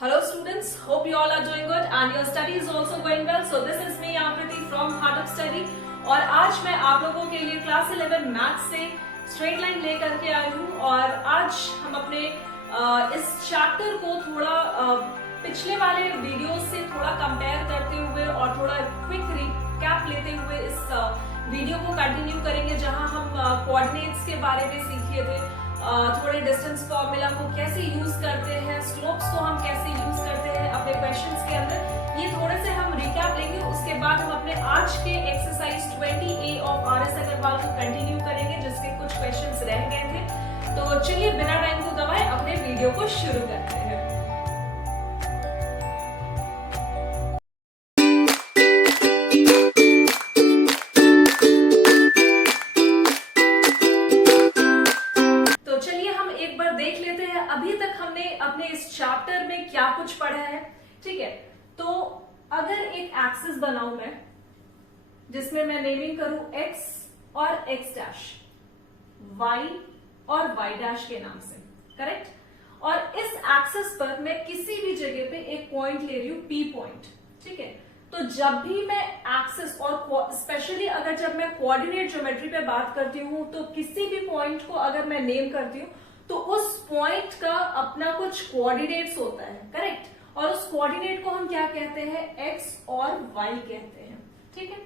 Hello students, hope you all are doing good and your study is also going well. So this is me Akriti from Heart of Study और आज मैं आप लोगों के लिए class 11 maths से straight line लेकर के आई हूँ और आज हम अपने इस चैप्टर को थोड़ा पिछले वाले वीडियो से थोड़ा कंपेयर करते हुए और थोड़ा क्विक रिकैप लेते हुए इस वीडियो को कंटिन्यू करेंगे जहां हम कोऑर्डिनेट्स के बारे में सीखे थे, थोड़े डिस्टेंस फॉर्मूला को कैसे यूज करते हैं, स्लोप्स को हम कैसे यूज करते हैं अपने क्वेश्चंस के अंदर, ये थोड़े से हम रिकैप लेंगे। उसके बाद हम अपने आज के exercise 20A of RS Agarwal को कंटिन्यू करेंगे जिसके कुछ क्वेश्चंस रह गए थे। तो चलिए बिना टाइम को गवाए अपने वीडियो को शुरू करते हैं। अभी तक हमने अपने इस चैप्टर में क्या कुछ पढ़ा है, ठीक है। तो अगर एक एक्सिस बनाऊं मैं जिसमें मैं नेमिंग करूं x और x डैश, y और y डैश के नाम से, करेक्ट। और इस एक्सिस पर मैं किसी भी जगह पे एक पॉइंट ले रही हूं p पॉइंट, ठीक है। तो जब भी मैं एक्सिस और स्पेशली अगर जब मैं कोऑर्डिनेट ज्योमेट्री पे बात करती हूं तो किसी भी पॉइंट को अगर मैं नेम करती हूं तो उस पॉइंट का अपना कुछ कोऑर्डिनेट्स होता है, करेक्ट। और उस कोऑर्डिनेट को हम क्या कहते हैं, x और y कहते हैं, ठीक है।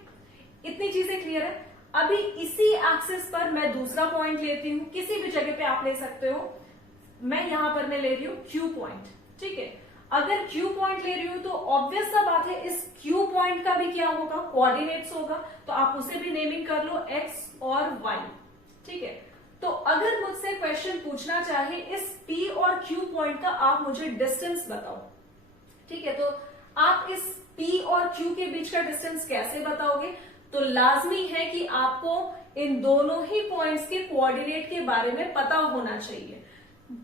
इतनी चीजें क्लियर है। अभी इसी एक्सिस पर मैं दूसरा पॉइंट लेती हूं, किसी भी जगह पे आप ले सकते हो। मैं यहां पर मैं ले रही हूं q पॉइंट, ठीक है। अगर q पॉइंट ले रही हूं तो ऑब्वियस सा बात है इस q पॉइंट का भी क्या होगा, कोऑर्डिनेट्स होगा। तो आप उसे भी नेमिंग कर लो x और y, ठीक है। तो अगर मुझसे क्वेश्चन पूछना चाहे इस P और Q पॉइंट का, आप मुझे डिस्टेंस बताओ, ठीक है। तो आप इस P और Q के बीच का डिस्टेंस कैसे बताओगे, तो लाजमी है कि आपको इन दोनों ही पॉइंट्स के कोऑर्डिनेट के बारे में पता होना चाहिए।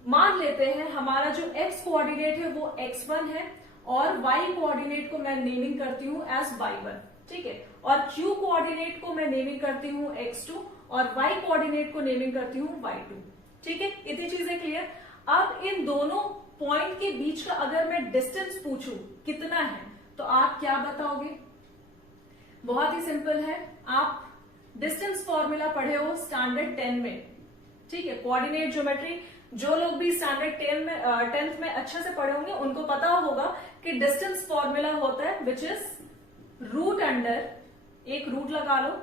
मान लेते हैं हमारा जो x कोऑर्डिनेट है वो x1 है और y कोऑर्डिनेट को मैं नेमिंग करती हूं एज y1, ठीक है। और Q कोऑर्डिनेट को मैं नेमिंग करती हूं x2 और y कोऑर्डिनेट को नेमिंग करती हूं y2, ठीक है। इतनी चीजें क्लियर। अब इन दोनों पॉइंट के बीच का अगर मैं डिस्टेंस पूछूं कितना है तो आप क्या बताओगे, बहुत ही सिंपल है। आप डिस्टेंस फॉर्मूला पढ़े हो स्टैंडर्ड 10 में, ठीक है। कोऑर्डिनेट ज्योमेट्री जो लोग भी स्टैंडर्ड 10th में अच्छे से पढ़े होंगे उनको पता होगा कि डिस्टेंस फॉर्मूला होता है विच इज रूट अंडर, एक रूट लगा लो,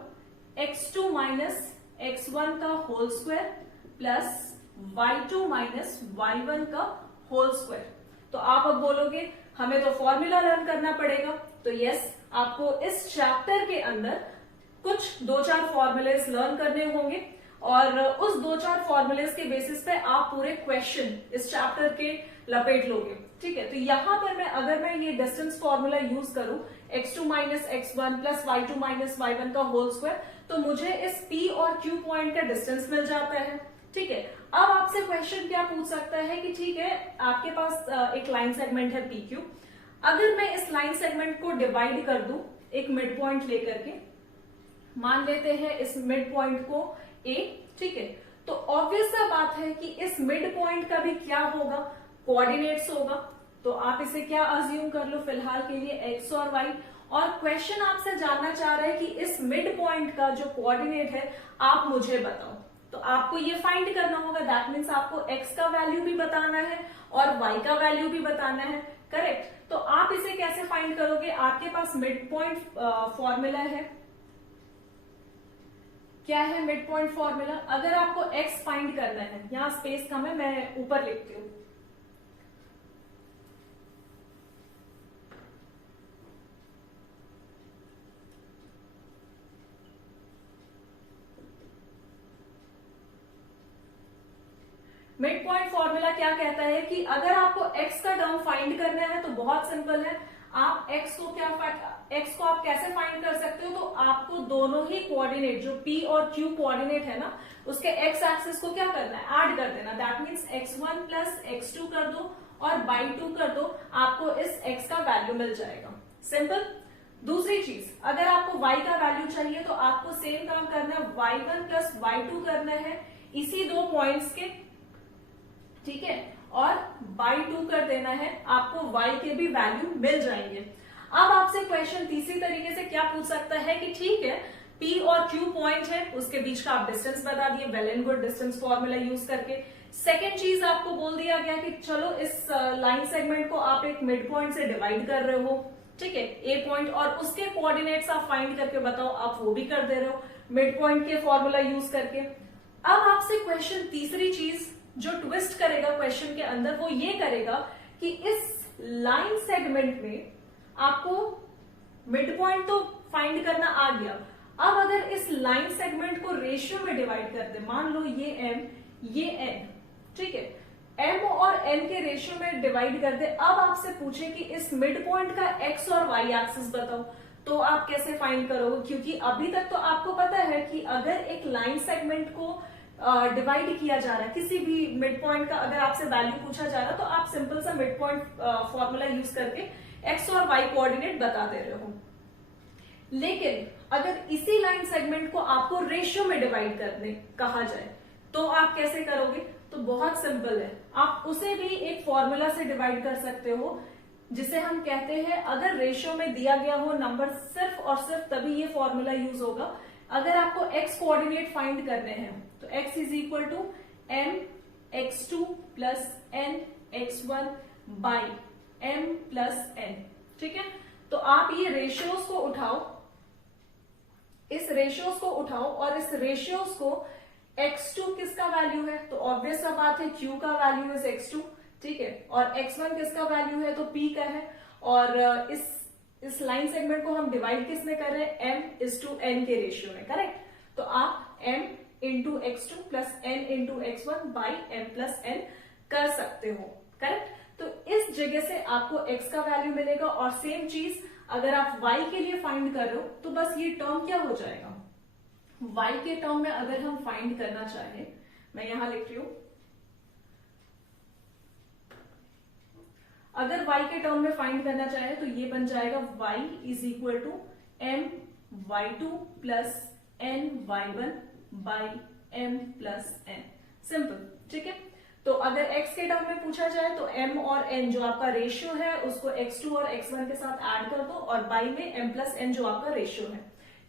x2 माइनस x1 का whole square plus y2 minus y1 का होल स्क्वायर। तो आप अब बोलोगे हमें तो फॉर्मूला लर्न करना पड़ेगा, तो यस, आपको इस चैप्टर के अंदर कुछ 2-4 फॉर्मूलेस लर्न करने होंगे और उस 2-4 फॉर्मूलेस के बेसिस पे आप पूरे क्वेश्चन इस चैप्टर के लपेट लोगे, ठीक है। तो यहां पर अगर मैं ये डिस्टेंस फॉर्मूला यूज करूं x2 minus x1 plus y2 minus y1 का होल स्क्वायर, तो मुझे इस P और Q पॉइंट का डिस्टेंस मिल जाता है, ठीक है। अब आपसे क्वेश्चन क्या पूछ सकता है कि ठीक है आपके पास एक लाइन सेगमेंट है PQ, अगर मैं इस लाइन सेगमेंट को डिवाइड कर दूं एक मिड पॉइंट लेकर के, मान लेते हैं इस मिड पॉइंट को A, ठीक है। तो ऑब्वियस सा बात है कि इस मिड पॉइंट का भी क्या होगा, कोऑर्डिनेट्स होगा। तो आप इसे क्या अज्यूम कर लो फिलहाल के लिए x और y, और क्वेश्चन आपसे जानना चाह रहा है कि इस मिड पॉइंट का जो कोऑर्डिनेट है आप मुझे बताओ। तो आपको ये फाइंड करना होगा, दैट मीन्स आपको x का वैल्यू भी बताना है और y का वैल्यू भी बताना है, करेक्ट। तो आप इसे कैसे फाइंड करोगे, आपके पास मिड पॉइंट फॉर्मूला है, क्या है मिड पॉइंट फॉर्मूला। अगर आपको x फाइंड करना है, यहां स्पेस कम है मैं ऊपर लिखती हूं, मिड पॉइंट फॉर्मूला क्या कहता है कि अगर आपको x का टर्म फाइंड करना है तो बहुत सिंपल है। आप x को आप कैसे फाइंड कर सकते हो, तो आपको दोनों ही कोऑर्डिनेट जो P और Q कोऑर्डिनेट है ना, उसके x एक्सिस को क्या करना है, ऐड कर देना। That means x1 plus x2 कर दो और y2 कर दो, आपको इस x का वैल्यू मिल जाएगा, सिंपल। दूसरी चीज, अगर आपको y का वैल्यू चाहिए तो आपको सेम काम करना है, y1 प्लस y2 करना है इसी दो पॉइंट्स के, ठीक है। और बाई 2 कर देना है, आपको y के भी वैल्यू मिल जाएंगे। अब आपसे क्वेश्चन तीसरी तरीके से क्या पूछ सकता है कि ठीक है P और Q पॉइंट है, उसके बीच का आप डिस्टेंस बता दिए well and good distance formula use करके। सेकेंड चीज आपको बोल दिया गया कि चलो इस लाइन सेगमेंट को आप एक मिड पॉइंट से डिवाइड कर रहे हो, ठीक है, ए पॉइंट, और उसके कोऑर्डिनेट्स आप फाइंड करके बताओ, आप वो भी कर दे रहे हो मिड पॉइंट के फॉर्मूला यूज करके। अब आपसे क्वेश्चन तीसरी चीज जो ट्विस्ट करेगा क्वेश्चन के अंदर वो ये करेगा कि इस लाइन सेगमेंट में आपको मिड पॉइंट तो फाइंड करना आ गया, अब अगर इस लाइन सेगमेंट को रेशियो में डिवाइड कर दे, मान लो ये m ये n, ठीक है, m और n के रेशियो में डिवाइड कर दे, अब आपसे पूछे कि इस मिड पॉइंट का x और y एक्सिस बताओ, तो आप कैसे फाइंड करोगे? क्योंकि अभी तक तो आपको पता है कि अगर एक लाइन सेगमेंट को डिवाइड किया जा रहा है, किसी भी मिड पॉइंट का अगर आपसे वैल्यू पूछा जा रहा है तो आप सिंपल सा मिड पॉइंट फॉर्मूला यूज करके x और y कोऑर्डिनेट बता दे रहे हो। लेकिन अगर इसी लाइन सेगमेंट को आपको रेशियो में डिवाइड करने कहा जाए तो आप कैसे करोगे? तो बहुत सिंपल है, आप उसे भी एक फॉर्मूला से डिवाइड कर सकते हो जिसे हम कहते हैं, अगर रेशियो में दिया गया हो नंबर सिर्फ और सिर्फ तभी ये फॉर्मूला यूज होगा। अगर आपको x कोऑर्डिनेट फाइंड करने हैं तो x is equal to m x2 plus n x1 by m plus n, ठीक है। तो आप ये रेशियोज को उठाओ, इस रेशियोज को उठाओ और इस रेशियोज को x2 किसका वैल्यू है तो ऑब्वियस सा बात है q का वैल्यू इज x2, ठीक है, और x1 किसका वैल्यू है तो p का है, और इस लाइन सेगमेंट को हम डिवाइड किस में कर रहे हैं m इज टू n के रेशियो में, करेक्ट। तो आप m into x2 plus n into x1 by m plus n कर सकते हो, करेक्ट। तो इस जगह से आपको x का वैल्यू मिलेगा, और सेम चीज अगर आप y के लिए फाइंड कर रहे हो तो बस ये टर्म क्या हो जाएगा, y के टर्म में अगर हम फाइंड करना चाहे, मैं यहां लिख रही हूं, अगर y के टर्म में फाइंड करना चाहे तो ये बन जाएगा y is equal to m y2 plus n y1 by m plus n, simple, ठीक है। तो अगर x के टर्म में पूछा जाए तो m और n जो आपका रेशियो है उसको x2 और x1 के साथ ऐड कर दो, और बाई में m प्लस n जो आपका रेशियो है,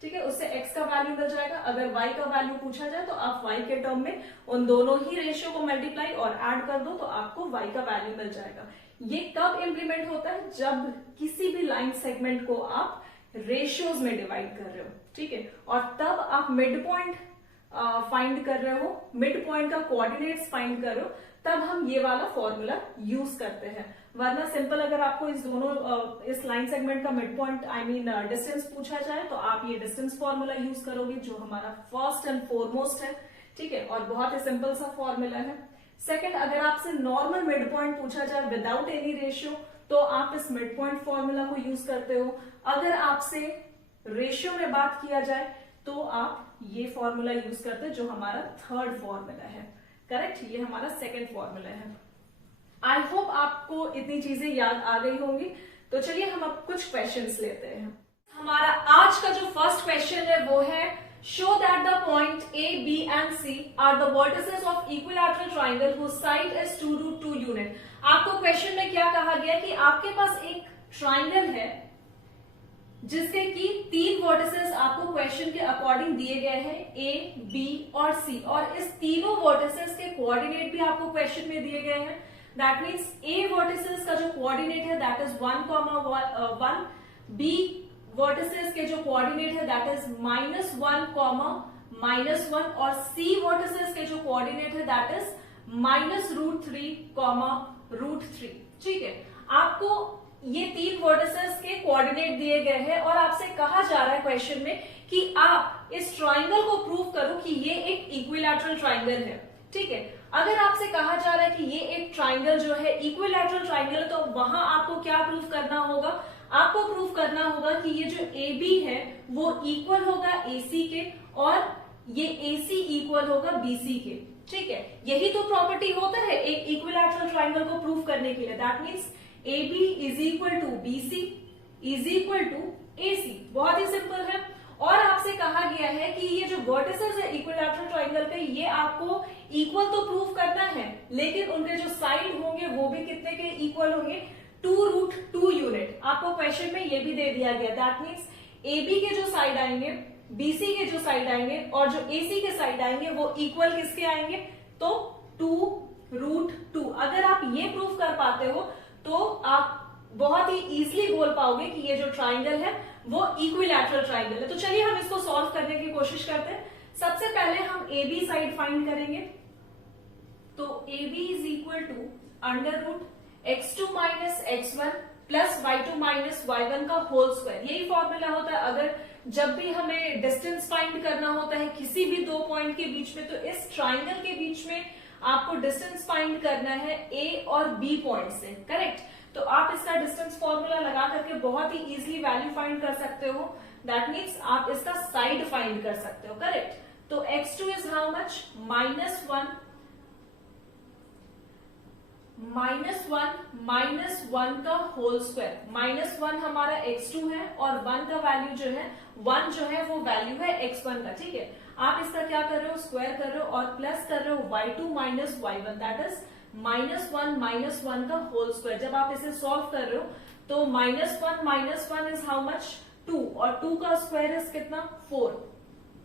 ठीक है, उससे x का वैल्यू मिल जाएगा। अगर y का वैल्यू पूछा जाए तो आप y के टर्म में उन दोनों ही रेशियो को मल्टीप्लाई और ऐड कर दो तो आपको y का वैल्यू मिल जाएगा। ये कब इंप्लीमेंट होता है? जब किसी भी लाइन सेगमेंट को आप रेशियोज में डिवाइड कर रहे हो, ठीक है, और तब आप मिड पॉइंट फाइंड कर रहे हो, मिड पॉइंट का कोऑर्डिनेट्स फाइंड कर रहे हो, तब हम ये वाला फॉर्मूला यूज करते हैं। वरना सिंपल अगर आपको इस दोनों इस लाइन सेगमेंट का मिड पॉइंट डिस्टेंस पूछा जाए तो आप ये डिस्टेंस फॉर्मूला यूज करोगे जो हमारा फर्स्ट एंड फॉरमोस्ट है, ठीक है, और बहुत ही सिंपल सा फॉर्मूला है। सेकंड, अगर आपसे नॉर्मल मिड पॉइंट पूछा जाए विदाउट एनी रेशियो तो आप इस मिड पॉइंट फॉर्मूला को यूज करते हो। अगर आपसे रेशियो में बात किया जाए तो आप ये फॉर्मूला यूज करते हैं जो हमारा थर्ड फॉर्मूला है, करेक्ट, ये हमारा सेकंड फॉर्मूला है। आई होप आपको इतनी चीजें याद आ गई होंगी। तो चलिए हम अब कुछ क्वेश्चंस लेते हैं। हमारा आज का जो फर्स्ट क्वेश्चन है वो है show that the point A, B and C are the vertices of equilateral triangle whose side is 2√2 unit. आपको क्वेश्चन में क्या कहा गया कि आपके पास एक ट्राइंगल है जिसके की 3 वर्टिसेस आपको क्वेश्चन के अकॉर्डिंग दिए गए हैं A, B और C, और इस तीनों वर्टिसेस के कोऑर्डिनेट भी आपको क्वेश्चन में दिए गए हैं। दैट मीन्स A वर्टिसेस का जो कोऑर्डिनेट है दैट इज 1,1, B वर्टिसेस के जो कोऑर्डिनेट है दैट इज -1, -1, और C वर्टिसेस के जो कोऑर्डिनेट है दैट इज -√3, √3, ठीक है। आपको ये 3 वर्टिसेस के कोऑर्डिनेट दिए गए हैं और आपसे कहा जा रहा है क्वेश्चन में कि आप इस ट्राइंगल को प्रूव करो कि ये एक इक्विलैटरल ट्राइंगल है, ठीक है। अगर आपसे कहा जा रहा है कि ये एक ट्राइंगल जो है इक्विलैटरल ट्राइंगल है तो वहां आपको क्या प्रूव करना होगा? आपको प्रूव करना होगा कि ये जो AB है वो इक्वल होगा AC के और ये AC इक्वल होगा BC के, ठीक है। यही तो प्रॉपर्टी होता है एक इक्विलैटरल ट्राइंगल को प्रूव करने के लिए। That means AB is equal to BC is equal to AC। बहुत ही सिंपल है। और आपसे कहा गया है कि ये जो वर्टिसेस है इक्विलैटरल ट्राइंगल के, ये आपको इक्वल तो प्रूव करना है, लेकिन उनके जो साइड होंगे वो भी कितने के इक्वल होंगे, 2√2 यूनिट। आपको क्वेश्चन में ये भी दे दिया गया। दैट मीन्स AB के जो साइड आएंगे, BC के जो साइड आएंगे और जो AC के साइड आएंगे वो इक्वल किसके आएंगे, तो 2√2। अगर आप ये प्रूव कर पाते हो तो आप बहुत ही इजीली बोल पाओगे कि ये जो ट्राइंगल है वो इक्विलैटरल ट्राइंगल है। तो चलिए हम इसको सॉल्व करने की कोशिश करते हैं। सबसे पहले हम AB साइड फाइंड करेंगे। तो AB is equal to √x2 minus x1 plus y2 minus y1 का होल स्क्वायर। यही फॉर्मूला होता है अगर जब भी हमें डिस्टेंस फाइंड करना होता है किसी भी दो पॉइंट के बीच में, तो इस ट्राइंगल के बीच में आपको डिस्टेंस फाइंड करना है A और B पॉइंट से, करेक्ट। तो आप इसका डिस्टेंस फॉर्मूला लगा करके बहुत ही इजीली वैल्यू फाइंड कर सकते हो। दैट मीन्स आप इसका साइड फाइंड कर सकते हो, करेक्ट। तो x2 इज हाउ मच, -1 -1 का होल स्क्वायर। -1 हमारा x2 है और 1 का वैल्यू जो है 1 जो है वो वैल्यू है x1 का, ठीक है। आप इसका क्या कर रहे हो, स्क्वायर कर रहे हो और प्लस कर रहे हो y2 minus y1, that is -1 का होल स्क्वायर। जब आप इसे सॉल्व कर रहे हो तो -1 इज हाउ मच, 2 और 2 का स्क्वायर इज कितना, 4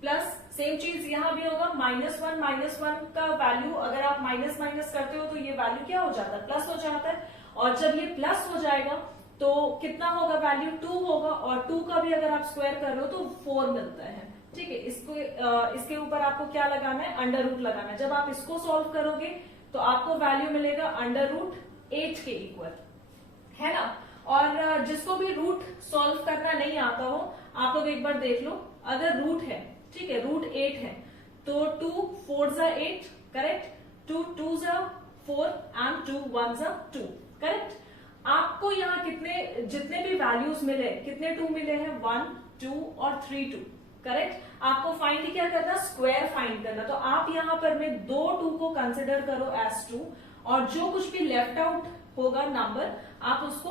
प्लस सेम चीज यहां भी होगा, -1 का वैल्यू अगर आप माइनस माइनस करते हो तो ये वैल्यू क्या हो जाता है, प्लस हो जाता है। और जब ये प्लस हो जाएगा तो कितना होगा वैल्यू, 2 होगा और 2 का भी अगर आप स्क्वायर कर रहे हो तो 4 मिलता है, ठीक है। इसके ऊपर आपको क्या लगाना है, अंडर रूट लगाना है। जब आप इसको सॉल्व करोगे तो आपको वैल्यू मिलेगा √8 के इक्वल, है ना। और जिसको भी रूट सॉल्व करना नहीं आता हो आप लोग एक बार देख लो, अगर रूट है, ठीक है, √8 है तो 2 4 8, करेक्ट, 2 2 4 एंड 2 1 2, करेक्ट। आपको यहाँ कितने, जितने भी वैल्यूज मिले, कितने 2 मिले हैं, 1 2 और 3 2, करेक्ट। आपको फाइंड क्या करना, स्क्वायर फाइंड करना। तो आप यहाँ पर में 2 2 को कंसिडर करो एज 2 और जो कुछ भी लेफ्ट आउट होगा नंबर आप उसको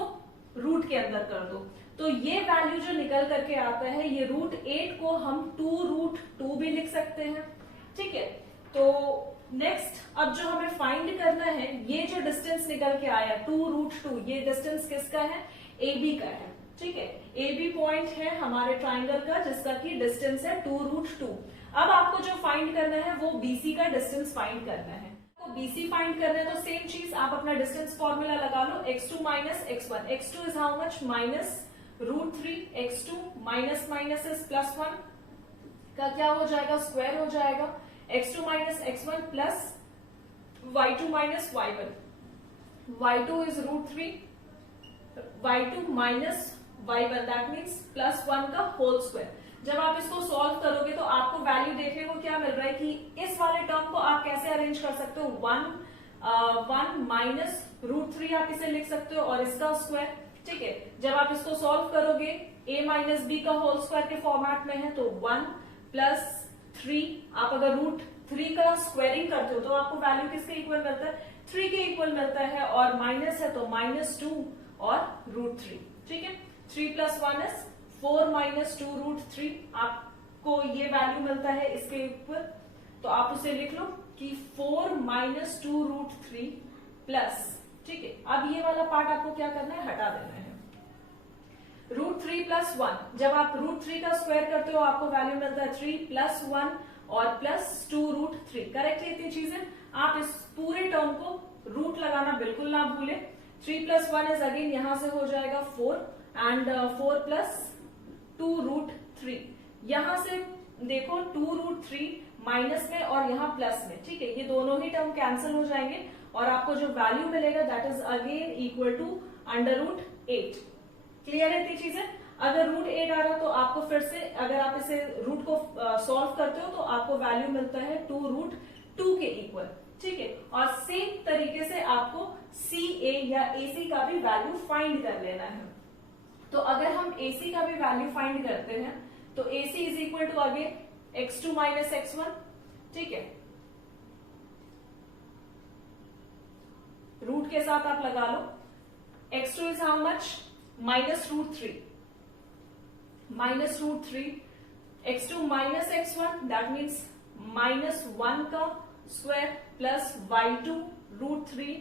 रूट के अंदर कर दो। तो ये वैल्यू जो निकल करके आता है, ये √8 को हम 2√2 भी लिख सकते हैं, ठीक है। तो नेक्स्ट अब जो हमें फाइंड करना है, ये जो डिस्टेंस निकल के आया 2√2, ये डिस्टेंस किसका है, AB का है, ठीक है। AB पॉइंट है हमारे ट्राइंगल का जिसका की डिस्टेंस है 2√2। अब आपको जो फाइंड करना है वो BC का डिस्टेंस फाइंड करना है। तो BC फाइंड करना है तो सेम चीज आप अपना डिस्टेंस फॉर्मूला लगा लो, x2 minus x1। x2 is how much, -√3, x2 minus minus is +1 का क्या हो जाएगा, स्क्वायर हो जाएगा, x2 minus x1 plus y2 minus y1, y2 is √3, y2 minus y1, that means +1 का होल स्क्वायर। जब आप इसको सॉल्व करोगे तो आपको वैल्यू देखने को क्या मिल रहा है कि इस वाले टर्म को आप कैसे अरेंज कर सकते हो, 1 माइनस √3 आप इसे लिख सकते हो और इसका स्क्वायर, ठीक है। जब आप इसको सॉल्व करोगे a माइनस बी का होल स्क्वायर के फॉर्मेट में है तो 1 + 3, आप अगर √3 का स्क्वायरिंग करते हो तो आपको वैल्यू किसके इक्वल मिलता है, 3 के इक्वल मिलता है। और माइनस है तो -2 और √3, ठीक है। 3 + 1 इज 4 - 2√3, आपको ये वैल्यू मिलता है इसके ऊपर। तो आप उसे लिख लो कि 4 - 2√3 प्लस, ठीक है। अब ये वाला पार्ट आपको क्या करना है, हटा देना है। √3 + 1, जब आप √3 का स्क्वायर करते हो आपको वैल्यू मिलता है 3 + 1 और +2√3, करेक्ट है इतनी चीजें। आप इस पूरे टर्म को रूट लगाना बिल्कुल ना भूले। 3 + 1 इज अगेन यहां से हो जाएगा 4 एंड 4 + 2√3, यहां से देखो 2√3 माइनस में और यहाँ प्लस में, ठीक है। ये दोनों ही टर्म कैंसिल हो जाएंगे और आपको जो वैल्यू मिलेगा that is again equal to √8। Clear है इतनी चीजें। अगर √8 आ रहा तो आपको फिर से, अगर आप इसे रूट को सॉल्व करते हो तो आपको वैल्यू मिलता है 2√2 के इक्वल, ठीक है। और सेम तरीके से आपको CA या AC का भी वैल्यू फाइंड कर लेना है। तो अगर हम AC का भी वैल्यू फाइंड करते हैं तो AC is equal to again x2 minus x1, ठीक है। रूट के साथ आप लगा लो, x2 is how much, -√3, x2 minus x1 that means -1 का square plus y2 √3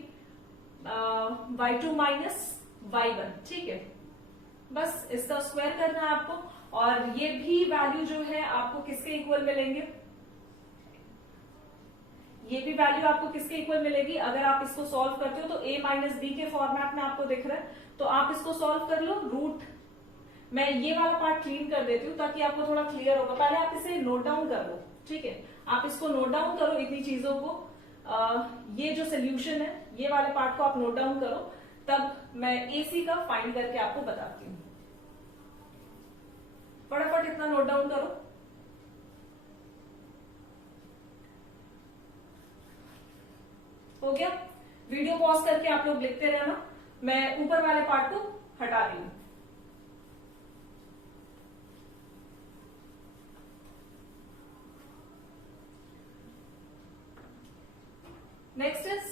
y2 minus y1, ठीक है। बस इसका स्क्वायर करना है आपको, और ये भी वैल्यू जो है आपको किसके इक्वल मिलेंगे, ये भी वैल्यू आपको किसके इक्वल मिलेगी। अगर आप इसको सॉल्व करते हो तो a माइनस बी के फॉर्मेट में आपको दिख रहा है, तो आप इसको सॉल्व कर लो। रूट, मैं ये वाला पार्ट क्लीन कर देती हूँ ताकि आपको थोड़ा क्लियर होगा। पहले आप इसे नोट डाउन कर लो, ठीक है। आप इसको नोट डाउन करो, इतनी चीजों को, ये जो सोल्यूशन है ये वाले पार्ट को आप नोट डाउन करो, तब मैं AC का फाइंड करके आपको बताती हूँ। फटाफट इतना नोट डाउन करो। हो गया? वीडियो पॉज करके आप लोग लिखते रहना, मैं ऊपर वाले पार्ट को हटा रही हूं। नेक्स्ट इज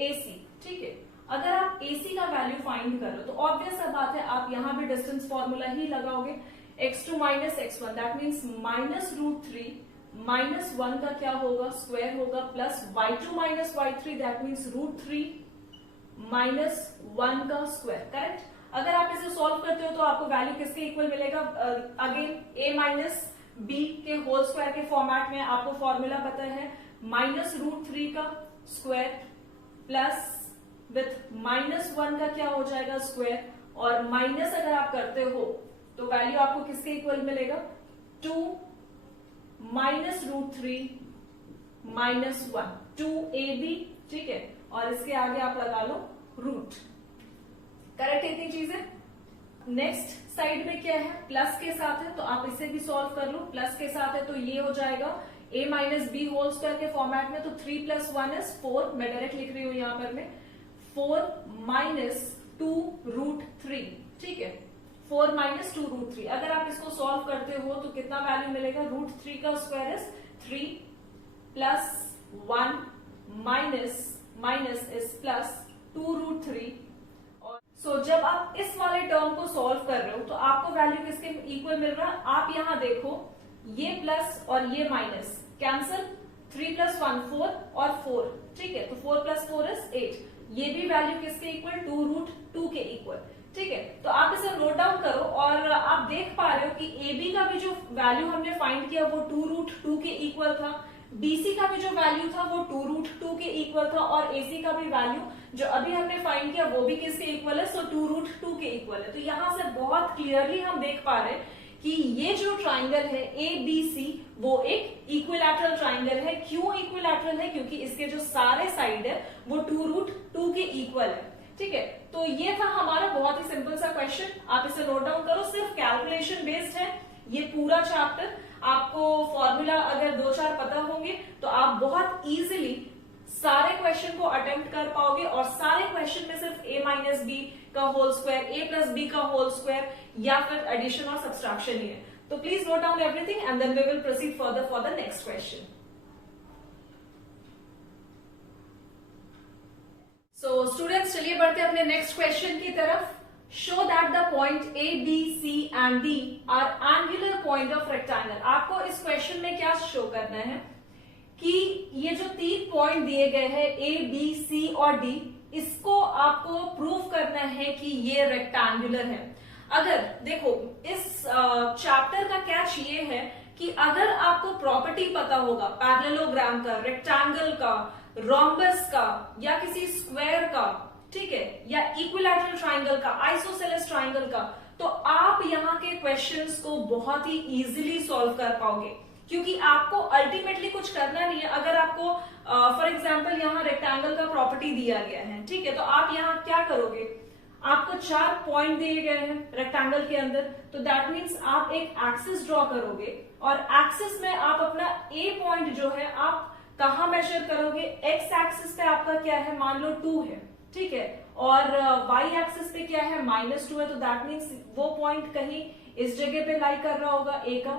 AC, ठीक है। अगर आप AC का वैल्यू फाइंड करो तो ऑब्वियस सा बात है, आप यहां भी डिस्टेंस फॉर्मूला ही लगाओगे। x2 minus x1 that means -√3 -1 का क्या होगा, स्क्वायर होगा, plus y2 minus y3 that means √3 -1 का स्क्वायर, करेक्ट। अगर आप इसे सॉल्व करते हो तो आपको वैल्यू किसके इक्वल मिलेगा, अगेन a माइनस बी के होल स्क्वायर के फॉर्मेट में आपको फॉर्मूला पता है, -√3 का स्क्वायर प्लस विथ -1 का क्या हो जाएगा, स्क्वायर, और माइनस अगर आप करते हो तो वैल्यू आपको किसके इक्वल मिलेगा, 2 -√3 -1 2ab, ठीक है। और इसके आगे आप लगा लो रूट, करेक्ट। इतनी चीजें। नेक्स्ट साइड में क्या है, प्लस के साथ है, तो आप इसे भी सॉल्व कर लो। प्लस के साथ है तो ये हो जाएगा a minus B whole square के फॉर्मेट में, तो 3 + 1 इज 4, मैं डायरेक्ट लिख रही हूं यहां पर मैं 4 - 2√3, ठीक है। 4 - 2√3। अगर आप इसको सॉल्व करते हो तो कितना वैल्यू मिलेगा, √3 का square is 3 + 1 minus is plus 2√3। और सो जब आप इस वाले टर्म को सॉल्व कर रहे हो तो आपको वैल्यू किसके इक्वल मिल रहा है, आप यहां देखो, ये प्लस और ये माइनस कैंसल, 3 + 1 4 और 4, ठीक है। तो 4 + 4 इज 8। ये भी वैल्यू किसके इक्वल, 2√2 के इक्वल, ठीक है। तो आप इसे नोट डाउन करो, और आप देख पा रहे हो कि AB का भी जो वैल्यू हमने फाइंड किया वो 2√2 के इक्वल था, BC का भी जो वैल्यू था वो 2√2 के इक्वल था, और AC का भी वैल्यू जो अभी हमने फाइंड किया वो भी किसके इक्वल है, सो 2√2 के इक्वल है। तो यहां से बहुत क्लियरली हम देख पा रहे हैं कि ये जो ट्राइंगल है ABC वो एक इक्विलैटरल ट्राइंगल है। क्यों इक्विलैटरल है, क्योंकि इसके जो सारे साइड है वो 2√2 के इक्वल है, ठीक है। तो ये था हमारा बहुत ही सिंपल सा क्वेश्चन, आप इसे नोट डाउन करो। सिर्फ कैलकुलेशन बेस्ड है ये पूरा चैप्टर। आपको फॉर्मूला अगर 2-4 पता होंगे तो आप बहुत इजीली सारे क्वेश्चन को अटेम्प्ट कर पाओगे, और सारे क्वेश्चन में सिर्फ a माइनस बी का whole square, a plus B का होल स्क्वायर, या फिर एडिशन और सब्सट्रैक्शन ही है। तो please note down everything and then we will proceed further for the next question. So students, चलिए बढ़ते हैं अपने नेक्स्ट क्वेश्चन की तरफ। Show that the point A, B, C and D are angular point of rectangle. आपको इस question में क्या शो करना है कि ये जो 3 पॉइंट दिए गए हैं A, B, C और D, इसको आपको प्रूव करना है कि ये रेक्टेंगुलर है। अगर देखो इस चैप्टर का कैच ये है कि अगर आपको प्रॉपर्टी पता होगा पैरेललोग्राम का, रेक्टेंगल का, रोम्बस का, या किसी स्क्वायर का, ठीक है, या इक्विलैटरल ट्राइंगल का, आइसोसेलेस ट्राइंगल का, तो आप यहाँ के क्वेश्चंस को बहुत ही इजीली सॉल्व कर पाओगे, क्योंकि आपको अल्टीमेटली कुछ करना नहीं है। अगर आपको फॉर एग्जांपल यहाँ रेक्टेंगल का प्रॉपर्टी दिया गया है, ठीक है, तो आप यहाँ क्या करोगे, आपको 4 पॉइंट दिए गए हैं रेक्टेंगल के अंदर, तो दैट मीन्स आप एक एक्सिस ड्रॉ करोगे, और एक्सिस में आप अपना ए पॉइंट जो है आप कहां मेजर करोगे, एक्स एक्सिस पे आपका क्या है, मान लो 2 है, ठीक है, और वाई एक्सिस पे क्या है, -2 है, तो दैट मीन्स वो पॉइंट कहीं इस जगह पे लाई कर रहा होगा ए का,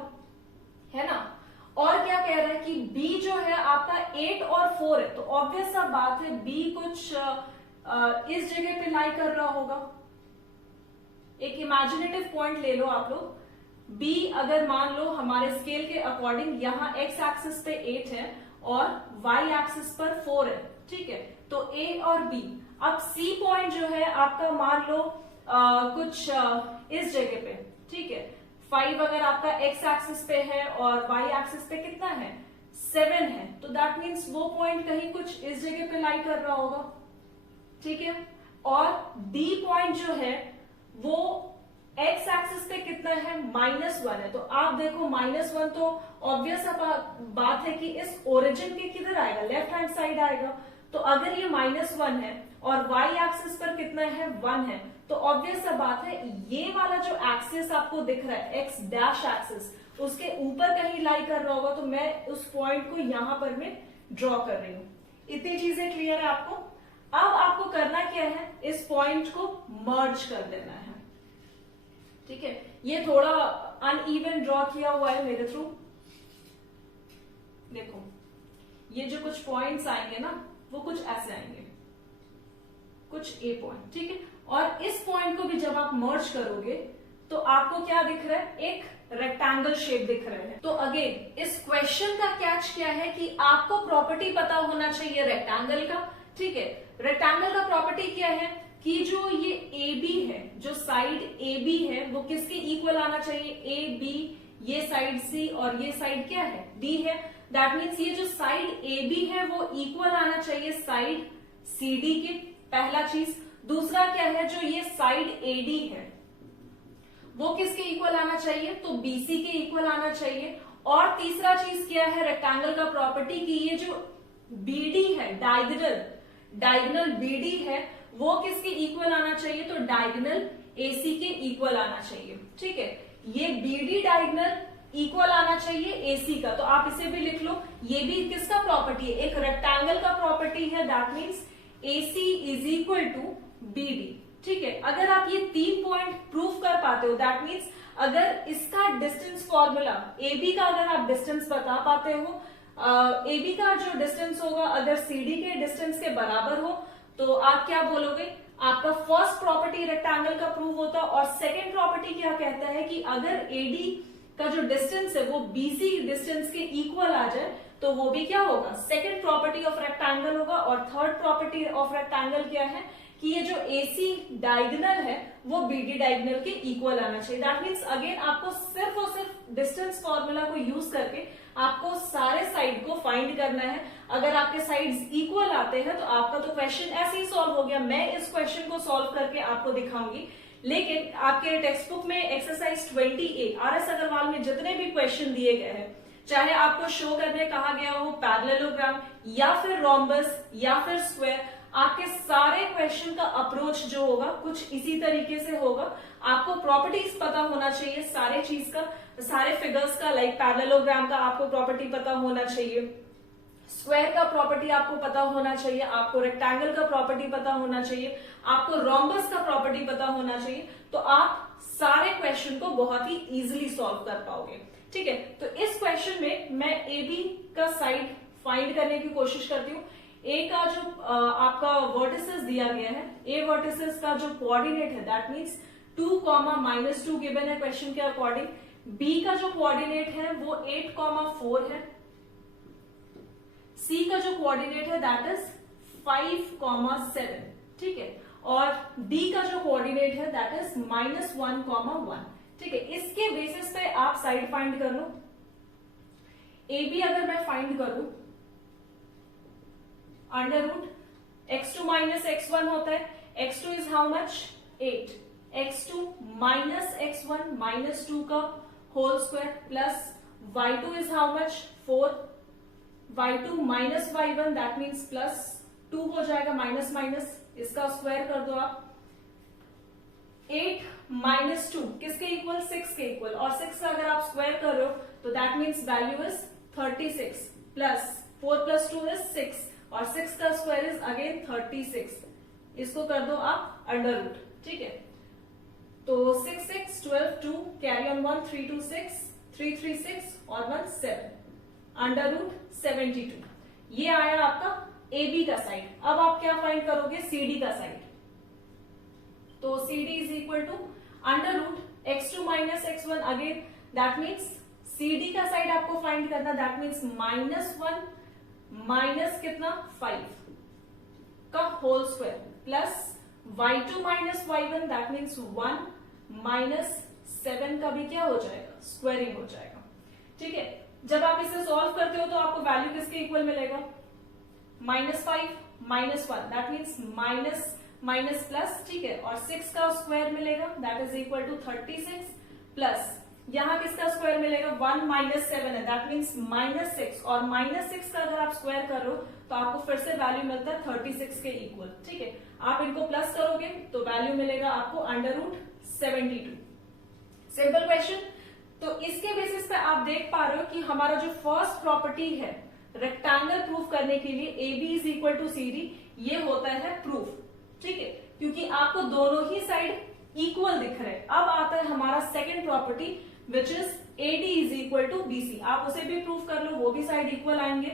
है ना। और क्या कह रहा है कि B जो है आपका 8 और 4 है, तो ऑब्वियस सा बात है B कुछ इस जगह पे लाई कर रहा होगा। एक इमेजिनेटिव पॉइंट ले लो आप लोग, b अगर मान लो हमारे स्केल के अकॉर्डिंग यहाँ x एक्सिस पे 8 है और y एक्सिस पर 4 है, ठीक है, तो a और b। अब c पॉइंट जो है आपका मान लो कुछ इस जगह पे, ठीक है, 5 अगर आपका x एक्सिस पे है और y एक्सिस पे कितना है 7 है, तो दैट मीन्स वो पॉइंट कहीं कुछ इस जगह पे लाई कर रहा होगा, ठीक है। और d पॉइंट जो है वो x एक्सिस पे कितना है -1 है, तो आप देखो -1 तो ऑब्वियस बात है कि इस ओरिजिन के किधर आएगा, लेफ्ट हैंड साइड आएगा। तो अगर ये -1 है और y एक्सिस पर कितना है 1 है, तो ऑब्वियस सा बात है ये वाला जो एक्सिस आपको दिख रहा है x डैश एक्सिस, उसके ऊपर कहीं लाई कर रहा होगा। तो मैं उस पॉइंट को यहां पर मैं ड्रॉ कर रही हूं। इतनी चीजें क्लियर है आपको। अब आपको करना क्या है, इस पॉइंट को मर्ज कर देना है, ठीक है। ये थोड़ा अनइवन ड्रॉ किया हुआ है मेरे थ्रू। देखो ये जो कुछ पॉइंट्स आएंगे ना वो कुछ ऐसे आएंगे, कुछ ए पॉइंट, ठीक है। और इस पॉइंट को भी जब आप मर्ज करोगे तो आपको क्या दिख रहा है, एक रेक्टेंगल शेप दिख रहे हैं। तो अगेन इस क्वेश्चन का कैच क्या है कि आपको प्रॉपर्टी पता होना चाहिए रेक्टेंगल का, ठीक है। रेक्टेंगल का प्रॉपर्टी क्या है कि जो ये ए बी है, जो साइड ए बी है वो किसके इक्वल आना चाहिए, ए बी, ये साइड सी और ये साइड क्या है डी है। दैट मीन्स ये जो साइड ए बी है वो इक्वल आना चाहिए साइड सी डी के, पहला चीज। दूसरा क्या है, जो ये साइड ए डी है वो किसके इक्वल आना चाहिए, तो बीसी के इक्वल आना चाहिए। और तीसरा चीज क्या है रेक्टेंगल का प्रॉपर्टी कि ये जो बीडी है, डायगोनल बीडी है वो किसके इक्वल आना चाहिए, तो डायगोनल एसी के इक्वल आना चाहिए, ठीक है। ये बीडी डायगोनल इक्वल आना चाहिए एसी का, तो आप इसे भी लिख लो। ये भी किसका प्रॉपर्टी है, एक रेक्टेंगल का प्रॉपर्टी है। That means AC is equal to BD, ठीक है। अगर आप ये 3 पॉइंट प्रूव कर पाते हो, दैट मीन्स अगर इसका डिस्टेंस फॉर्मूला एबी का अगर आप डिस्टेंस बता पाते हो, एबी का जो डिस्टेंस होगा अगर सीडी के डिस्टेंस के बराबर हो, तो आप क्या बोलोगे, आपका फर्स्ट प्रॉपर्टी रेक्टेंगल का प्रूव होता। और सेकेंड प्रॉपर्टी क्या कहता है कि अगर एडी का जो डिस्टेंस है वो बीसी डिस्टेंस के इक्वल आ जाए तो वो भी क्या होगा, सेकेंड प्रॉपर्टी ऑफ रेक्टेंगल होगा। और थर्ड प्रॉपर्टी ऑफ रेक्टेंगल क्या है कि ये जो AC डायगोनल है वो BD डायगोनल के इक्वल आना चाहिए। दैट मीन्स अगेन आपको सिर्फ और सिर्फ डिस्टेंस फॉर्मूला को यूज करके आपको सारे साइड को फाइंड करना है। अगर आपके साइड्स इक्वल आते हैं तो आपका तो क्वेश्चन ऐसे ही सॉल्व हो गया। मैं इस क्वेश्चन को सॉल्व करके आपको दिखाऊंगी, लेकिन आपके टेक्स्ट बुक में एक्सरसाइज 20A RS अग्रवाल में जितने भी क्वेश्चन दिए गए हैं, चाहे आपको शो करने कहा गया हो पैरेललोग्राम या फिर रोम्बस या फिर स्क्वायर, आपके सारे क्वेश्चन का अप्रोच जो होगा कुछ इसी तरीके से होगा। आपको प्रॉपर्टीज पता होना चाहिए सारे चीज का, सारे फिगर्स का, लाइक पैरेललोग्राम का आपको प्रॉपर्टी पता होना चाहिए, स्क्वायर का प्रॉपर्टी आपको पता होना चाहिए, आपको रेक्टेंगल का प्रॉपर्टी पता होना चाहिए, आपको रोम्बस का प्रॉपर्टी पता होना चाहिए। तो आप सारे क्वेश्चन को बहुत ही इजीली सॉल्व कर पाओगे, ठीक है। तो इस क्वेश्चन में मैं ए बी का साइड फाइंड करने की कोशिश करती हूँ। ए का जो आपका वर्टिसेस दिया गया है, ए वर्टिसेस का जो कोऑर्डिनेट है दैट मीन्स 2, -2 गिवन है क्वेश्चन के अकॉर्डिंग। बी का जो कोऑर्डिनेट है वो 8, 4 है। सी का जो कोऑर्डिनेट है दैट इज 5, 7, ठीक है। और डी का जो कोऑर्डिनेट है दैट इज -1, 1, ठीक है। इसके बेसिस पे आप साइड फाइंड कर लो। ए बी अगर मैं फाइंड करूं, under root x2 minus x1 होता है। x2 is how much 8, x2 minus x1 -2 का whole square plus y2 is how much 4, y2 minus y1 that means plus 2 हो जाएगा, माइनस माइनस इसका स्क्वायर कर दो आप। 8 -2 किसके इक्वल, 6 के इक्वल, और 6 का अगर आप स्क्वायर कर रहे हो तो that means value is 36 plus 4 + 2 is 6 और 6 का स्क्वायर इज अगेन 36। इसको कर दो आप अंडर रूट, ठीक है। तो 6, 6, 12, 2 कैरी ऑन 1, 3, 2, 6, 3, 3, 6 और 1, 7, अंडर रूट 72। ये आया आपका ए बी का साइड। अब आप क्या फाइंड करोगे, सी डी का साइड। तो C D is equal to under root x2 minus x1, again that means CD का साइड आपको फाइंड करना, दैट मीन्स -1 माइनस कितना 5 का whole square plus y2 minus y1 that means 1 minus 7 का भी क्या हो जाएगा, स्क्वायरिंग हो जाएगा। ठीक है, जब आप इसे सॉल्व करते हो तो आपको वैल्यू किसके इक्वल मिलेगा, -5 -1 that means minus minus plus, ठीक है, और 6 का स्क्वायर मिलेगा that is equal to 36 plus यहां किसका स्क्वायर मिलेगा 1 माइनस 7 है दैट मीन्स -6 और -6 का अगर आप स्क्वायर कर रहे हो तो आपको फिर से वैल्यू मिलता है 36 के इक्वल। ठीक है, आप इनको प्लस करोगे तो वैल्यू मिलेगा आपको √72। Simple question. तो इसके बेसिस पे आप देख पा रहे हो कि हमारा जो फर्स्ट प्रॉपर्टी है रेक्टेंगल प्रूफ करने के लिए AB is equal to CD, ये होता है प्रूफ। ठीक है, क्योंकि आपको दोनों ही साइड इक्वल दिख रहे हैं। अब आता है हमारा second property which is AD is equal to BC। आप उसे भी प्रूफ कर लो, वो भी साइड इक्वल आएंगे।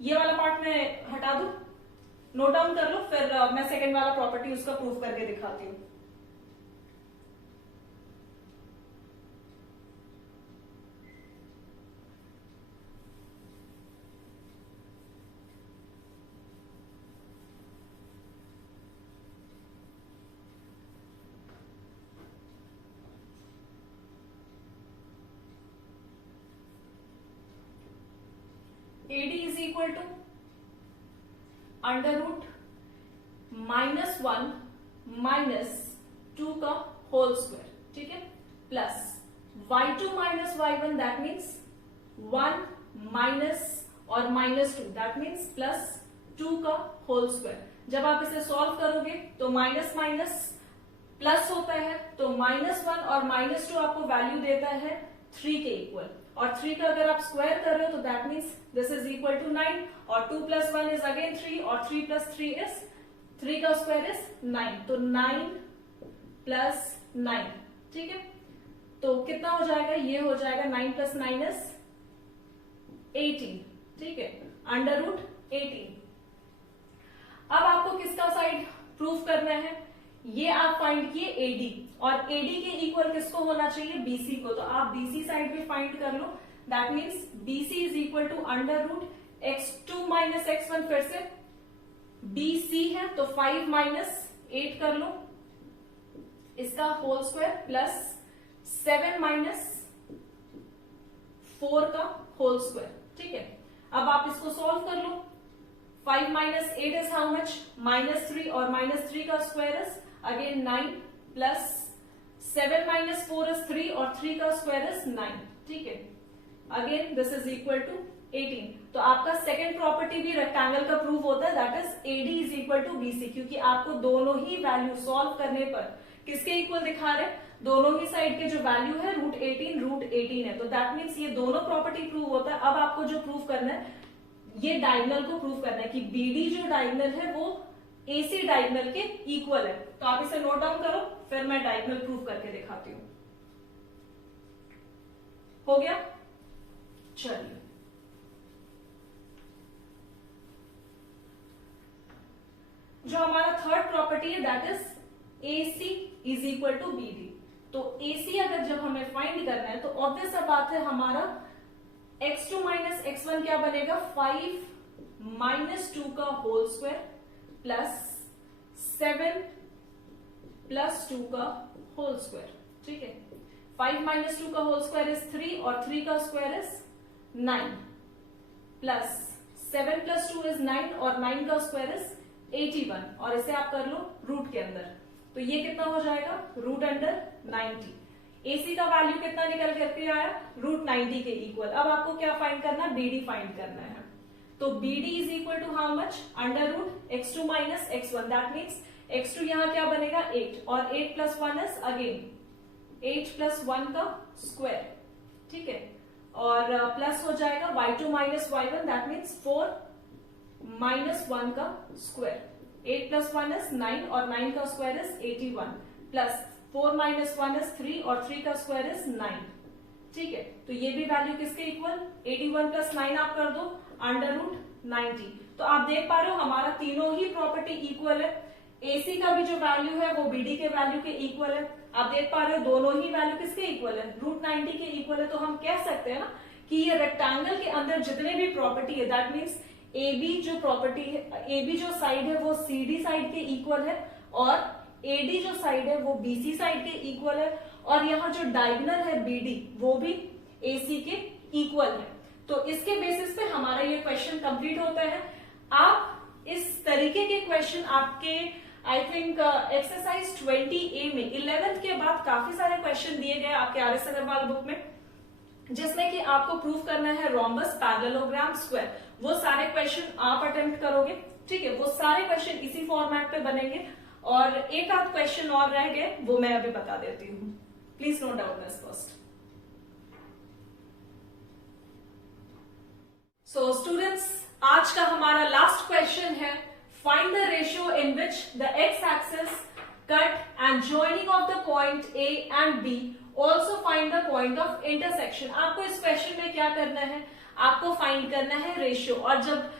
ये वाला पार्ट मैं हटा दूं, नोट डाउन कर लो, फिर मैं सेकेंड वाला प्रॉपर्टी उसका प्रूफ करके दिखाती हूँ। AD is equal to √-1 minus 2 का होल स्क्वायर, ठीक है, plus y2 minus y1 that means 1 minus और -2 दैट मीन्स प्लस 2 का होल स्क्वायर। जब आप इसे सॉल्व करोगे तो माइनस माइनस प्लस होता है, तो -1 और -2 आपको वैल्यू देता है 3 के इक्वल, और 3 का अगर आप स्क्वायर कर रहे हो तो that means this is equal to 9, और 2 + 1 इज अगेन 3, और 3 + 3 इज 3 का स्क्वायर इज 9, तो 9 + 9। ठीक है, तो कितना हो जाएगा, ये हो जाएगा 9 + 9 इज 18। ठीक है, √18। अब आपको किसका साइड प्रूफ करना है, ये आप फाइंड किए AD, और AD के इक्वल किसको होना चाहिए, BC को, तो आप BC साइड भी फाइंड कर लो। That means BC is equal to √(x2 - x1), फिर से BC है तो 5 - 8 कर लो, इसका होल स्क्वायर प्लस 7 - 4 का होल स्क्वायर। ठीक है, अब आप इसको सॉल्व कर लो। 5 - 8 इज हाउ मच, -3, और -3 का square is again 9, plus 7 - 4 is 3, और 3 का स्क्वायर इज 9। ठीक है, again this is equal to 18। तो आपका सेकेंड प्रॉपर्टी भी रेक्टेंगल का प्रूफ होता है, that is AD is equal to BC, क्योंकि आपको दोनों ही वैल्यू सॉल्व करने पर किसके इक्वल दिखा रहे, दोनों ही साइड के जो वैल्यू है √18 है, तो दैट मीन्स ये दोनों प्रॉपर्टी प्रूव होता है। अब आपको जो प्रूफ करना है, ये डायगोनल को प्रूव करना है कि BD जो डायगोनल है वो AC डायगोनल के इक्वल है। तो आप इसे नोट डाउन करो, फिर मैं डायगोनल प्रूफ करके दिखाती हूं। हो गया, चलिए जो हमारा थर्ड प्रॉपर्टी है that is AC is equal to BD। तो AC अगर जब हमें फाइंड करना है तो ऑब्वियस सा बात है, हमारा x2 - x1 क्या बनेगा, 5 - 2 का होल स्क्वायर प्लस 7 + 2 का होल स्क्वायर। ठीक है, 5 - 2 का होल स्क्वायर इज 3, और 3 का स्क्वायर इज 9, प्लस 7 + 2 इज 9, और 9 का स्क्वायर इज 81, और इसे आप कर लो रूट के अंदर, तो ये कितना हो जाएगा, √90। AC का वैल्यू कितना निकल करके आया, √90 के इक्वल। अब आपको क्या फाइंड करना, BD फाइंड करना है। तो BD is equal to how much, √(x2 - x1), that means x2 यहां क्या बनेगा 8, और 8 + 1 इज अगेन 8 + 1 का स्क्वायर। ठीक है, और प्लस हो जाएगा y2 - y1, दैट मीन्स 4 - 1 का स्क्वायर। 8 + 1 इज 9, और 9 का स्क्वायर इज 81, प्लस 4 - 1 इज 3, और 3 का स्क्वायर इज 9। ठीक है, तो ये भी वैल्यू किसके इक्वल, 81 + 9 आप कर दो √90। तो आप देख पा रहे हो हमारा तीनों ही प्रॉपर्टी इक्वल है। AC का भी जो वैल्यू है वो BD के वैल्यू के इक्वल है। आप देख पा रहे हो दोनों ही वैल्यू किसके इक्वल है, √90 के इक्वल है। तो हम कह सकते हैं ना कि ये रेक्टेंगल के अंदर जितने भी प्रॉपर्टी है, दैट मीन्स AB जो प्रॉपर्टी है, AB जो साइड है वो CD साइड के इक्वल है, और AD जो साइड है वो BC साइड के इक्वल है, और यहाँ जो डायगोनल है BD वो भी AC के इक्वल है। तो इसके बेसिस पे हमारा ये क्वेश्चन कंप्लीट होता है। आप इस तरीके के क्वेश्चन आपके आई थिंक एक्सरसाइज 20A में 11th के बाद काफी सारे क्वेश्चन दिए गए आपके RS अग्रवाल बुक में, जिसमें कि आपको प्रूव करना है रोम्बस, पैरेललोग्राम, स्क्वायर। वो सारे क्वेश्चन आप अटेम्प्ट करोगे, ठीक है। वो सारे क्वेश्चन इसी फॉर्मेट पे बनेंगे, और एक आध क्वेश्चन और रह गए वो मैं अभी बता देती हूँ। Please note down this first. So students, आज का हमारा लास्ट क्वेश्चन है, find the ratio in which the x axis cut and joining of the point A and B, also find the point of intersection. आपको इस question में क्या करना है, आपको फाइंड करना है रेशियो। और जब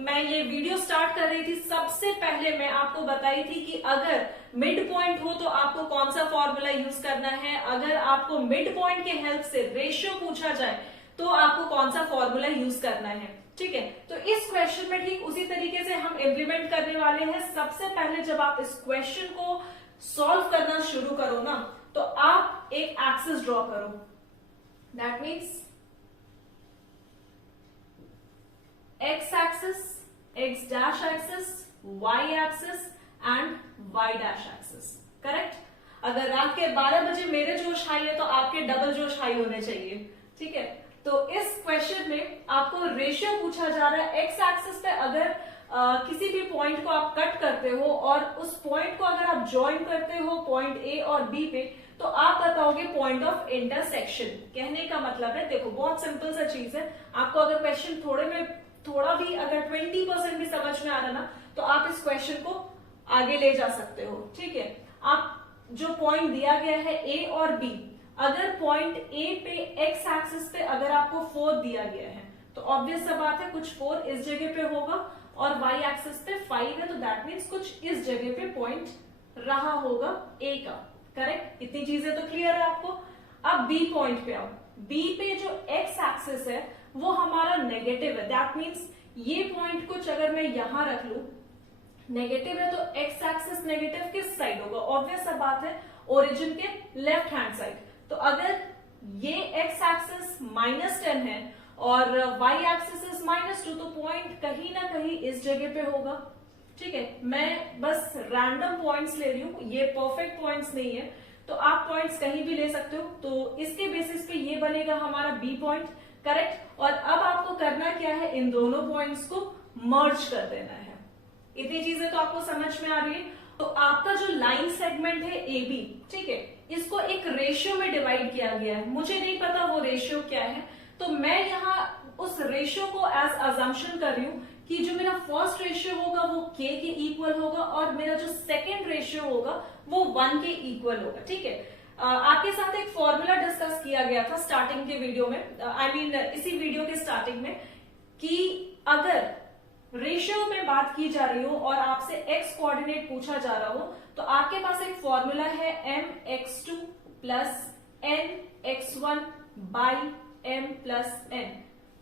मैं ये वीडियो स्टार्ट कर रही थी, सबसे पहले मैं आपको बताई थी कि अगर मिड पॉइंट हो तो आपको कौन सा फॉर्मूला यूज करना है, अगर आपको मिड पॉइंट के हेल्प से रेशियो पूछा जाए तो आपको कौन सा फॉर्मूला यूज करना है, ठीक है। तो इस क्वेश्चन में ठीक उसी तरीके से हम इम्प्लीमेंट करने वाले हैं। सबसे पहले जब आप इस क्वेश्चन को सॉल्व करना शुरू करो ना, तो आप एक एक्सिस ड्रॉ करो। That means X axis, X dash axis, Y axis and Y dash axis, correct. अगर रात के 12 बजे मेरे जोश हाई है तो आपके डबल जोश हाई होने चाहिए, ठीक है। तो इस क्वेश्चन में आपको रेशियो पूछा जा रहा है। एक्स एक्सिस पे अगर किसी भी पॉइंट को आप कट करते हो और उस पॉइंट को अगर आप ज्वाइन करते हो पॉइंट A और B पे, तो आप बताओगे पॉइंट ऑफ इंटरसेक्शन। कहने का मतलब है, देखो बहुत सिंपल सा चीज है। आपको अगर क्वेश्चन थोड़ा भी अगर 20% भी समझ में आ रहा ना, तो आप इस क्वेश्चन को आगे ले जा सकते हो, ठीक है। आप जो पॉइंट दिया गया है A और B, अगर पॉइंट A पे एक्स एक्सिस पे अगर आपको 4 दिया गया है, तो ऑब्वियस सा बात है कुछ 4 इस जगह पे होगा, और वाई एक्सिस पे 5 है, तो दैट मीन्स कुछ इस जगह पे पॉइंट रहा होगा A का, करेक्ट। इतनी चीजें तो क्लियर है आपको। अब B पॉइंट पे आओ। B पे जो एक्स एक्सिस है वो हमारा नेगेटिव है, दैट मीन्स ये पॉइंट कुछ अगर मैं यहां रख लू, नेगेटिव है, तो एक्स एक्सिस नेगेटिव किस साइड होगा, ऑब्वियस सा बात है ओरिजिन के लेफ्ट हैंड साइड। तो अगर ये एक्स एक्सिस -10 है और वाई एक्सिस इज -2, तो पॉइंट कहीं ना कहीं इस जगह पे होगा, ठीक है। मैं बस रैंडम पॉइंट्स ले रही हूं, ये परफेक्ट पॉइंट्स नहीं है, तो आप पॉइंट्स कहीं भी ले सकते हो। तो इसके बेसिस पे ये बनेगा हमारा बी पॉइंट, करेक्ट। और अब आपको करना क्या है, इन दोनों पॉइंट्स को मर्ज कर देना है। इतनी चीजें तो आपको समझ में आ रही है। तो आपका जो लाइन सेगमेंट है AB, ठीक है, इसको एक रेशियो में डिवाइड किया गया है। मुझे नहीं पता वो रेशियो क्या है, तो मैं यहाँ उस रेशियो को एज अजम्पशन कर रही हूं कि जो मेरा फर्स्ट रेशियो होगा वो K के इक्वल होगा, और मेरा जो सेकेंड रेशियो होगा वो 1 के इक्वल होगा, ठीक है। आपके साथ एक फॉर्मूला डिस्कस किया गया था स्टार्टिंग के वीडियो में, इसी वीडियो के स्टार्टिंग में, कि अगर रेशियो में बात की जा रही हो और आपसे एक्स कोऑर्डिनेट पूछा जा रहा हो, तो आपके पास एक फॉर्मूला है mx2 plus nx1 by m plus n,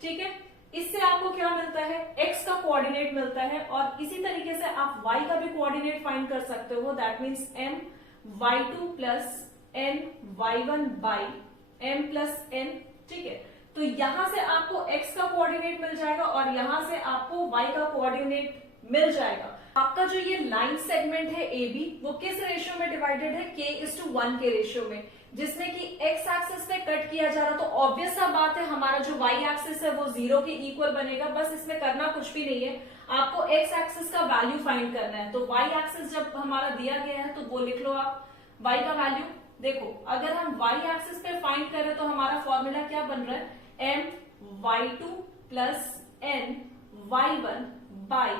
ठीक है। इससे आपको क्या मिलता है, x का कोऑर्डिनेट मिलता है, और इसी तरीके से आप y का भी कोऑर्डिनेट फाइंड कर सकते हो। That means m y2 plus n y1 by m plus n, ठीक है। तो यहां से आपको x का कोऑर्डिनेट मिल जाएगा और यहां से आपको y का कोऑर्डिनेट मिल जाएगा। आपका जो ये लाइन सेगमेंट है AB, वो किस रेशियो में डिवाइडेड है, K:1 के रेशियो में, जिसमें कि x एक्सिस पे कट किया जा रहा। तो ऑब्वियस सा बात है हमारा जो y एक्सिस है वो 0 के इक्वल बनेगा। बस इसमें करना कुछ भी नहीं है, आपको x एक्सिस का वैल्यू फाइंड करना है। तो y एक्सिस जब हमारा दिया गया है तो वो लिख लो आप, y का वैल्यू। देखो अगर हम y एक्सिस पे फाइंड करें तो हमारा फॉर्मूला क्या बन रहा है, m y2 plus n y1 by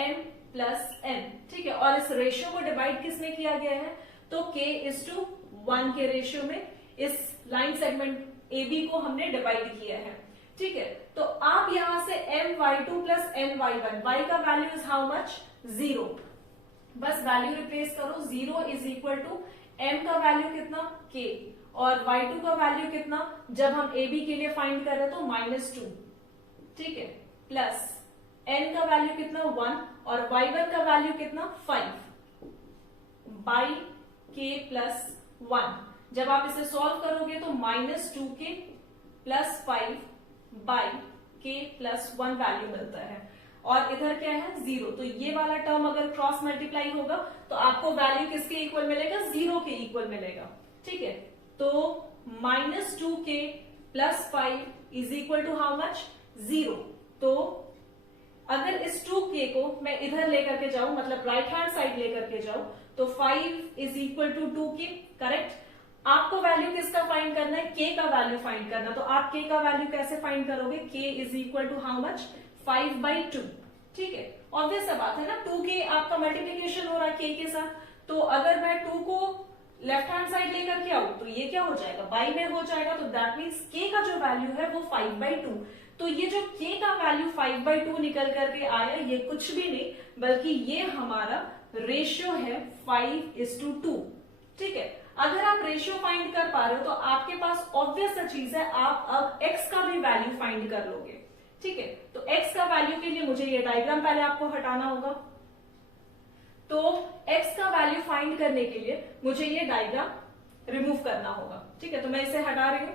m plus n, ठीक है। और इस रेशियो को डिवाइड किस में किया गया है, तो K:1 के रेशियो में इस लाइन सेगमेंट AB को हमने डिवाइड किया है, ठीक है। तो आप यहां से m y2 plus n y1, y का वैल्यू इज हाउ मच, 0, बस वैल्यू रिप्लेस करो, 0 इज इक्वल टू m का वैल्यू कितना k और y2 का वैल्यू कितना, जब हम ab के लिए फाइंड कर रहे हैं तो -2, ठीक है, प्लस n का वैल्यू कितना 1 और y1 का वैल्यू कितना 5 बाई k प्लस 1। जब आप इसे सॉल्व करोगे तो -2k plus 5 by k plus 1 value मिलता है और इधर क्या है 0। तो ये वाला टर्म अगर क्रॉस मल्टीप्लाई होगा तो आपको वैल्यू किसके इक्वल मिलेगा, 0 के इक्वल मिलेगा, ठीक है। तो -2k plus 5 is equal to how much, 0। तो अगर इस 2k को मैं इधर लेकर के जाऊं, मतलब राइट हैंड साइड लेकर के जाऊं, तो 5 is equal to 2k, correct. आपको वैल्यू किसका फाइंड करना है, k का वैल्यू फाइंड करना। तो आप k का वैल्यू कैसे फाइंड करोगे, k is equal to how much, 5/2, ठीक है। ऑब्वियस सा बात है ना, 2k आपका मल्टीप्लीकेशन हो रहा है k के साथ, तो अगर मैं 2 को लेफ्ट हैंड साइड लेकर के आऊं तो ये क्या हो जाएगा, बाई में हो जाएगा। तो दैट मीन्स k का जो वैल्यू है वो 5/2। तो ये जो k का वैल्यू 5/2 निकल करके आया, ये कुछ भी नहीं बल्कि ये हमारा रेशियो है 5:2, ठीक है। अगर आप रेशियो फाइंड कर पा रहे हो तो आपके पास ऑब्वियस सा चीज है, आप अब x का भी वैल्यू फाइंड कर लोगे, ठीक है। तो x का वैल्यू के लिए मुझे ये डायग्राम पहले आपको हटाना होगा। तो x का वैल्यू फाइंड करने के लिए मुझे ये डायग्राम रिमूव करना होगा, ठीक है। तो मैं इसे हटा रही हूं।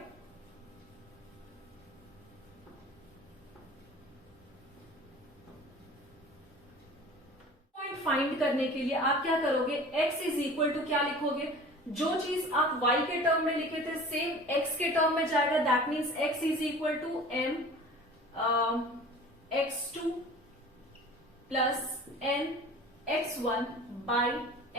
पॉइंट फाइंड करने के लिए आप क्या करोगे, x इज इक्वल टू क्या लिखोगे, जो चीज आप y के टर्म में लिखे थे सेम x के टर्म में जाएगा। That means x is equal to m x2 plus n x1 by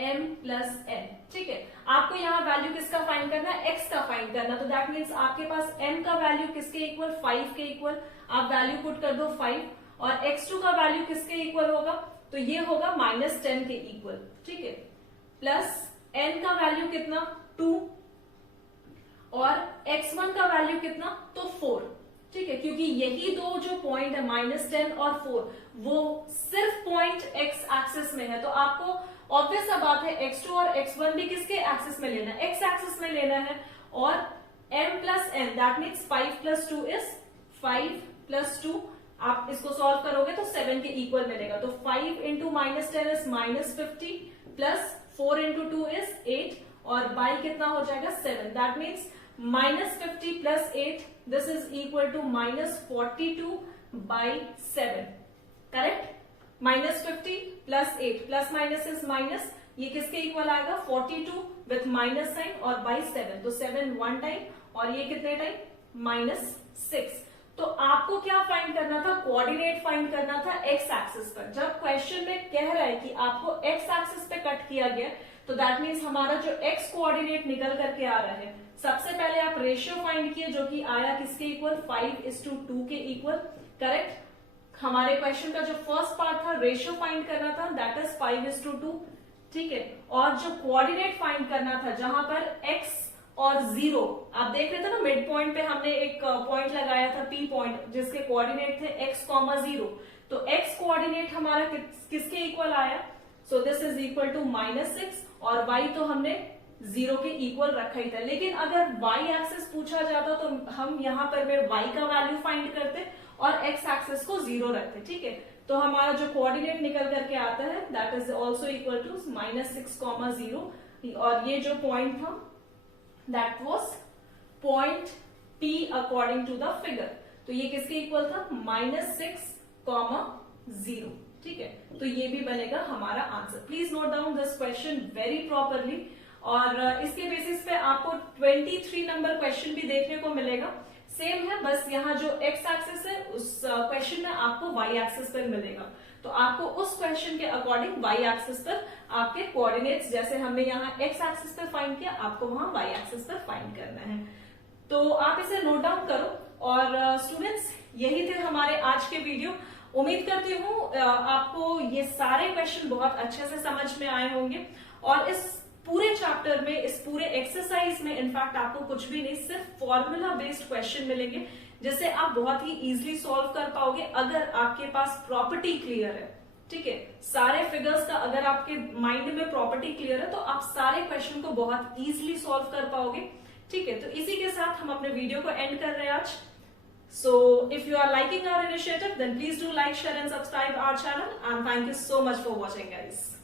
m plus n, ठीक है। आपको यहाँ वैल्यू किसका फाइंड करना है, x का फाइंड करना। तो दैट मीन्स आपके पास m का वैल्यू किसके इक्वल, 5 के इक्वल। आप वैल्यू पुट कर दो 5 और x2 का वैल्यू किसके इक्वल होगा, तो ये होगा -10 के इक्वल, ठीक है। प्लस n का वैल्यू कितना 2 और x1 का वैल्यू कितना, तो 4, ठीक है। क्योंकि यही दो जो पॉइंट है -10 और 4 वो सिर्फ पॉइंट x एक्सिस में है। तो आपको ऑब्वियस सा बात है x2 और x1 भी किसके एक्सिस में लेना है, x एक्सिस में लेना है। और m plus n that means 5 + 2 is 5 + 2, आप इसको सॉल्व करोगे तो 7 के इक्वल मिलेगा। तो 5 into -10 is -50 plus 4 into 2 is 8 और बाई कितना हो जाएगा 7। That means -50 plus 8 this is equal to -42 by 7, correct. -50 plus 8 plus minus is minus, ये किसके इक्वल आएगा 42 विथ माइनस साइन और बाई 7। तो 7 1 टाइम और ये कितने टाइम -6। तो आपको क्या फाइंड करना था, कोऑर्डिनेट फाइंड करना था एक्स एक्सिस पर। जब क्वेश्चन में कह रहा है कि आपको एक्स एक्सिस पे कट किया गया तो दैट मीन्स हमारा जो एक्स कोऑर्डिनेट निकल करके आ रहा है, सबसे पहले आप रेशियो फाइंड किए जो कि आया किसके इक्वल, 5:2 के इक्वल, करेक्ट। हमारे क्वेश्चन का जो फर्स्ट पार्ट था रेशियो फाइंड करना था, दैट इज 5:2, ठीक है। और जो कोऑर्डिनेट फाइंड करना था जहां पर x और 0, आप देख रहे थे ना मिड पॉइंट पे हमने एक पॉइंट लगाया था P पॉइंट जिसके कोऑर्डिनेट थे x, 0। तो x कोऑर्डिनेट हमारा किसके इक्वल आया, so this is equal to -6 और y तो हमने 0 के इक्वल रखा ही था। लेकिन अगर y एक्सिस पूछा जाता तो हम यहाँ पर y का वैल्यू फाइंड करते और x एक्सिस को 0 रखते, ठीक है। तो हमारा जो कोऑर्डिनेट निकल करके आता है that is also equal to -6, 0 और ये जो पॉइंट था that was point P according to the figure. तो ये किसके इक्वल था, -6, 0, ठीक है। तो ये भी बनेगा हमारा answer. Please note down this question very properly और इसके बेसिस पे आपको 23 नंबर क्वेश्चन भी देखने को मिलेगा। सेम है, बस यहाँ जो x एक्सिस है उस क्वेश्चन में आपको y एक्सिस पर मिलेगा। तो आपको उस क्वेश्चन के अकॉर्डिंग y एक्सिस पर आपके कोऑर्डिनेट्स, जैसे हमने यहाँ x एक्सिस पर फाइंड किया, आपको वहां y एक्सिस पर फाइंड करना है। तो आप इसे नोट डाउन करो। और स्टूडेंट्स यही थे हमारे आज के वीडियो। उम्मीद करती हूँ आपको ये सारे क्वेश्चन बहुत अच्छे से समझ में आए होंगे और इस पूरे चैप्टर में, इस पूरे एक्सरसाइज में इनफैक्ट आपको कुछ भी नहीं, सिर्फ फॉर्मूला बेस्ड क्वेश्चन मिलेंगे जिसे आप बहुत ही इजीली सॉल्व कर पाओगे अगर आपके पास प्रॉपर्टी क्लियर है, ठीक है, सारे फिगर्स का अगर आपके माइंड में प्रॉपर्टी क्लियर है तो आप सारे क्वेश्चन को बहुत इजीली सॉल्व कर पाओगे। ठीक है, तो इसी के साथ हम अपने वीडियो को एंड कर रहे हैं आज। So if you are liking our initiative, then please do like, share and subscribe our channel, and thank you so much for watching, guys.